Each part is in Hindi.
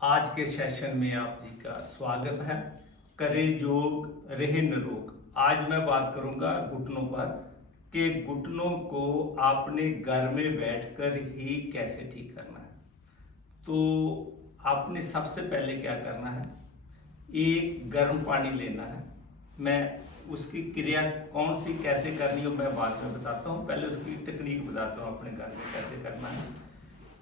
आज के सेशन में आप जी का स्वागत है। करे योग रहे निरोग। आज मैं बात करूंगा घुटनों पर कि घुटनों को आपने घर में बैठकर ही कैसे ठीक करना है। तो आपने सबसे पहले क्या करना है, एक गर्म पानी लेना है। मैं उसकी क्रिया कौन सी कैसे करनी हो मैं बाद में बताता हूँ, पहले उसकी टेक्निक बताता हूँ अपने घर में कैसे करना है।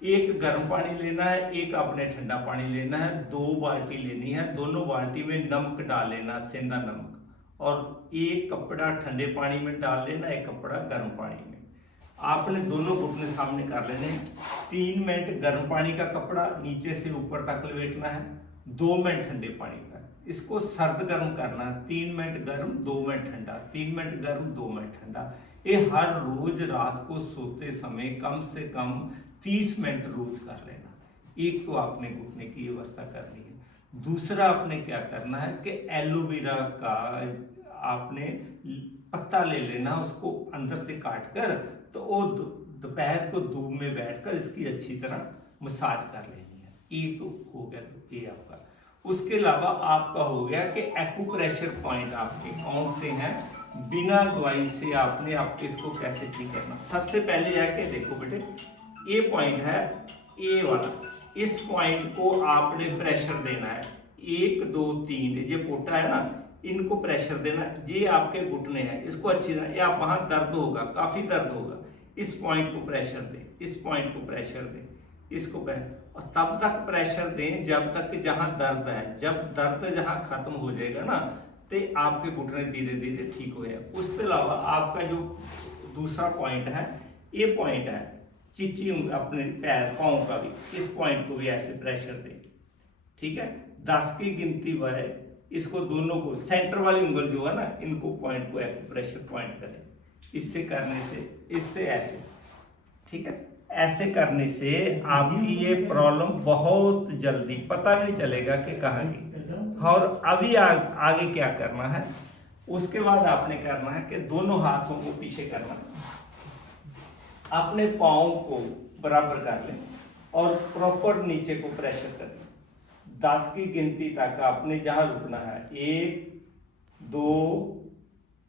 एक गर्म पानी लेना है, एक आपने ठंडा पानी लेना है, 2 बाल्टी लेनी है। दोनों बाल्टी में नमक डाल लेना, सेंधा नमक, और एक कपड़ा ठंडे पानी में डाल लेना, एक कपड़ा गर्म पानी में। आपने दोनों घुटने सामने कर लेने। 3 मिनट गर्म पानी का कपड़ा नीचे से ऊपर तक लपेटना है, 2 मिनट ठंडे पानी का। इसको सर्द गर्म करना है, 3 मिनट गर्म 2 मिनट ठंडा, 3 मिनट गर्म 2 मिनट ठंडा। ये हर रोज रात को सोते समय कम से कम 30 मिनट रोज कर लेना। एक तो आपने घुटने की व्यवस्था करनी है। दूसरा आपने क्या करना है कि एलोवेरा का आपने पत्ता ले लेना, उसको अंदर से काट कर, तो वो दोपहर को धूप में बैठकर इसकी अच्छी तरह मसाज कर लेनी है। ये तो हो गया, तो ये आपका। उसके अलावा आपका हो गया कि एक्यूप्रेशर पॉइंट आपके कौन से हैं, बिना दवाई से आपने आपके इसको कैसे ठीक करना। सबसे पहले है कि देखो बेटे, ये पॉइंट है, ए वाला, इस पॉइंट को आपने प्रेशर देना है। 1 2 3 ये पोटा है ना, इनको प्रेशर देना। ये आपके घुटने हैं, इसको अच्छी तरह, या वहां दर्द होगा, काफी दर्द होगा, इस पॉइंट को प्रेशर दें, इस पॉइंट को प्रेशर दें, इसको और तब तक प्रेशर दें जब तक कि जहां दर्द है। जब दर्द जहां खत्म हो जाएगा ना, तो आपके घुटने धीरे धीरे ठीक हो जाए। उसके अलावा आपका जो दूसरा पॉइंट है, ये पॉइंट है चिची अपने पैर पाँव का भी, इस पॉइंट को भी ऐसे प्रेशर दें। ठीक है, 10 की गिनती वह, इसको दोनों को सेंटर वाली उंगल जो है ना, इनको पॉइंट को प्रेशर पॉइंट करें। इससे करने से, इससे ऐसे, ठीक है, ऐसे करने से आपकी ये प्रॉब्लम बहुत जल्दी पता भी नहीं चलेगा कि कहाँ की। और अभी आगे क्या करना है, उसके बाद आपने करना है कि दोनों हाथों को पीछे करना है, अपने पाँव को बराबर कर लें और प्रॉपर नीचे को प्रेशर करें। 10 की गिनती तक आपने जहां रुकना है, 1 2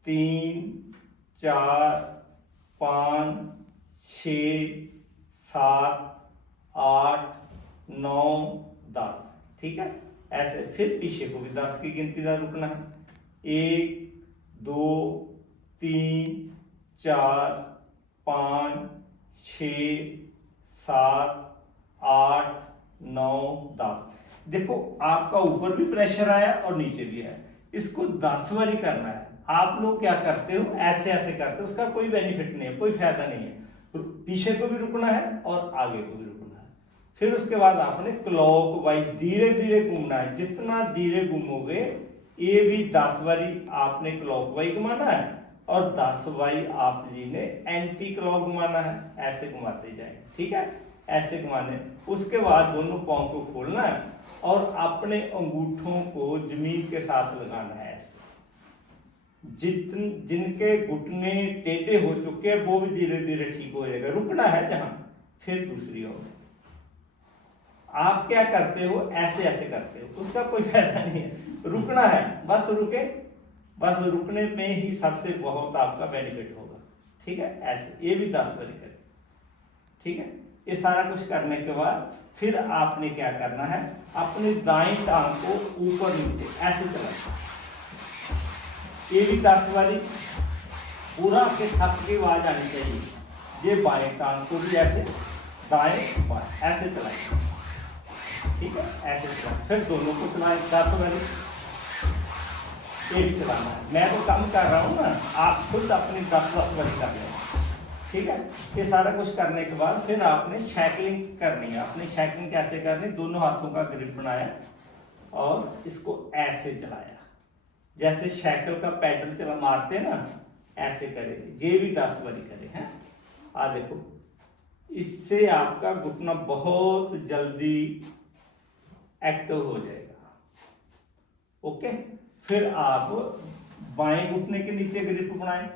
3 4 5 6 7 8 9 10। ठीक है, ऐसे फिर पीछे को भी 10 की गिनती तक रुकना है, 1 2 3 4 5 6 7 8 9 10। देखो आपका ऊपर भी प्रेशर आया और नीचे भी आया। इसको 10 बारी करना है। आप लोग क्या करते हो, ऐसे ऐसे करते हो, उसका कोई बेनिफिट नहीं है, कोई फायदा नहीं है। तो पीछे को भी रुकना है और आगे को भी रुकना है। फिर उसके बाद आपने क्लॉक वाइज धीरे धीरे घूमना है। जितना धीरे घूमोगे, ये भी 10 बारी आपने क्लॉक वाइज घुमाना है और 10 बारी आप जी ने एंटी क्लॉक घुमाना है। ऐसे घुमाते जाए, ठीक है, ऐसे घुमाने। उसके बाद दोनों पाँव को खोलना है और अपने अंगूठों को जमीन के साथ लगाना है ऐसे। जिनके घुटने टेढ़े हो चुके हैं वो भी धीरे धीरे ठीक हो जाएगा। रुकना है जहां, फिर दूसरी ओर। आप क्या करते हो, ऐसे ऐसे करते हो, उसका कोई फायदा नहीं है। रुकना है, बस रुके, बस रुकने में ही सबसे बहुत आपका बेनिफिट होगा। ठीक है, ऐसे ये भी 10 बार करें। ठीक है, ये सारा कुछ करने के बाद फिर आपने क्या करना है, अपनी दाईं टांग को ऊपर नीचे ऐसे चलाना। ये भी 10 बारी, पूरा आपके थक की आवाज आनी चाहिए। ये बाएं टांग को भी ऐसे दाएं बाएं ऐसे चलाएं। ठीक है, ऐसे चलाएं। फिर दोनों को चलाएं 10 बारी। ये भी चलाना है, मैं तो कम कर रहा हूं ना, आप खुद अपनी 10 बारी कर लें। ठीक है, ये सारा कुछ करने के बाद फिर आपने साइकिलिंग करनी है। आपने साइकिलिंग कैसे करनी, दोनों हाथों का ग्रिप बनाया और इसको ऐसे चलाया, जैसे साइकिल का पैडल चला मारते हैं ना, ऐसे करेंगे। ये भी 10 बारी करें हैं। आ देखो, इससे आपका घुटना बहुत जल्दी एक्टिव हो जाएगा। ओके, फिर आप बाएं घुटने के नीचे ग्रिप बनाएं।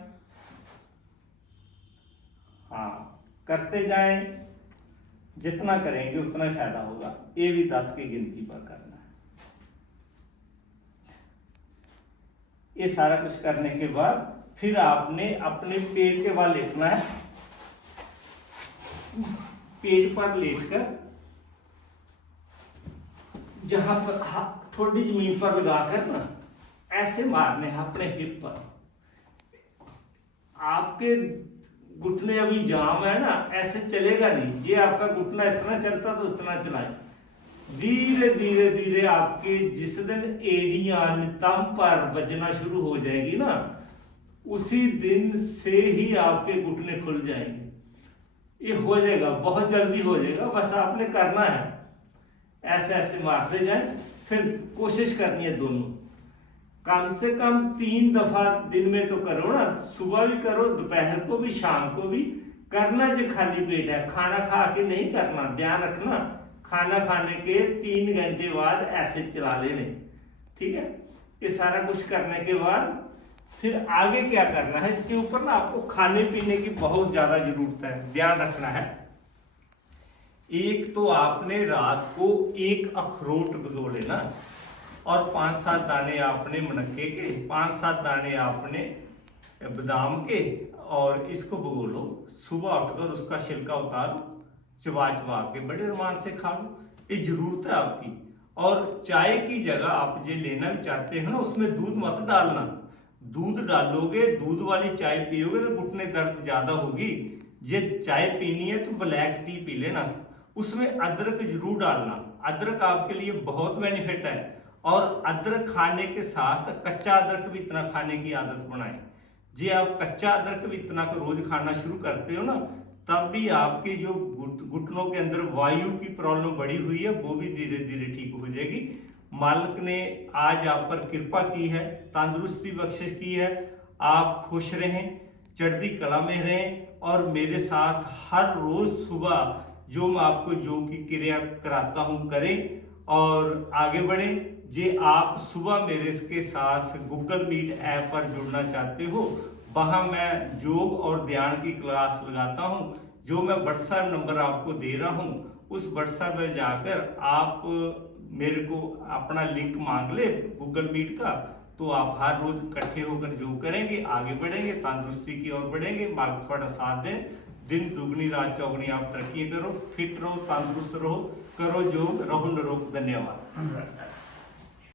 हाँ, करते जाएं, जितना करेंगे उतना फायदा होगा। ये भी 10 की गिनती पर करना है। ये सारा कुछ करने के बाद फिर आपने अपने पेट के बल लेटना है। पेट पर लेटकर जहां पर थोड़ी जमीन पर लगाकर ना ऐसे मारने हैं अपने हिप पर। आपके घुटने अभी जाम है ना, ऐसे चलेगा नहीं। ये आपका घुटना इतना चलता तो उतना चलाए। धीरे धीरे धीरे आपके जिस दिन एड़ियां नितंब पर बजना शुरू हो जाएगी ना, उसी दिन से ही आपके घुटने खुल जाएंगे। ये हो जाएगा, बहुत जल्दी हो जाएगा। बस आपने करना है, ऐसे ऐसे मारते जाए। फिर कोशिश करनी है दोनों, कम से कम 3 दफा दिन में तो करो ना। सुबह भी करो, दोपहर को भी, शाम को भी करना। जो खाली पेट है, खाना खा के नहीं करना, ध्यान रखना। खाना खाने के 3 घंटे बाद ऐसे चला लेने, ठीक है। ये सारा कुछ करने के बाद फिर आगे क्या करना है, इसके ऊपर ना आपको खाने पीने की बहुत ज्यादा जरूरत है, ध्यान रखना है। एक तो आपने रात को 1 अखरोट भिगो लेना और 5-7 दाने आपने मुनक्के के, 5-7 दाने आपने बादाम के, और इसको भिगो लो। सुबह उठकर उसका छिलका उतारो, चबा चबा के बड़े रमान से खा लो। ये जरूरत है आपकी। और चाय की जगह आप जो लेना भी चाहते हो ना, उसमें दूध मत डालना। दूध डालोगे, दूध वाली चाय पियोगे तो घुटने दर्द ज्यादा होगी। जे चाय पीनी है तो ब्लैक टी पी लेना, उसमें अदरक जरूर डालना। अदरक आपके लिए बहुत बेनिफिट है। और अदरक खाने के साथ कच्चा अदरक भी इतना खाने की आदत बनाएं। जे आप कच्चा अदरक भी इतना को रोज खाना शुरू करते हो ना, तब भी आपके जो घुटनों के अंदर वायु की प्रॉब्लम बढ़ी हुई है, वो भी धीरे धीरे ठीक हो जाएगी। मालिक ने आज आप पर कृपा की है, तंदुरुस्ती बख्शिश की है। आप खुश रहें, चढ़ती कला में रहें, और मेरे साथ हर रोज सुबह जो मैं आपको योग की क्रिया कराता हूँ करें और आगे बढ़ें। जे आप सुबह मेरे के साथ गूगल मीट ऐप पर जुड़ना चाहते हो, वहाँ मैं योग और ध्यान की क्लास लगाता हूँ। जो मैं व्हाट्सएप नंबर आपको दे रहा हूँ, उस व्हाट्सएप में जाकर आप मेरे को अपना लिंक मांग ले गूगल मीट का, तो आप हर रोज इकट्ठे होकर योग करेंगे, आगे बढ़ेंगे, तंदुरुस्ती की ओर बढ़ेंगे। मालिक थोड़ा साथ दें। दिन दुगनी रात चौगनी आप तरक्की करो, फिट रहो, तंदुरुस्त रहो, करो योग, रहो निरोग। धन्यवाद।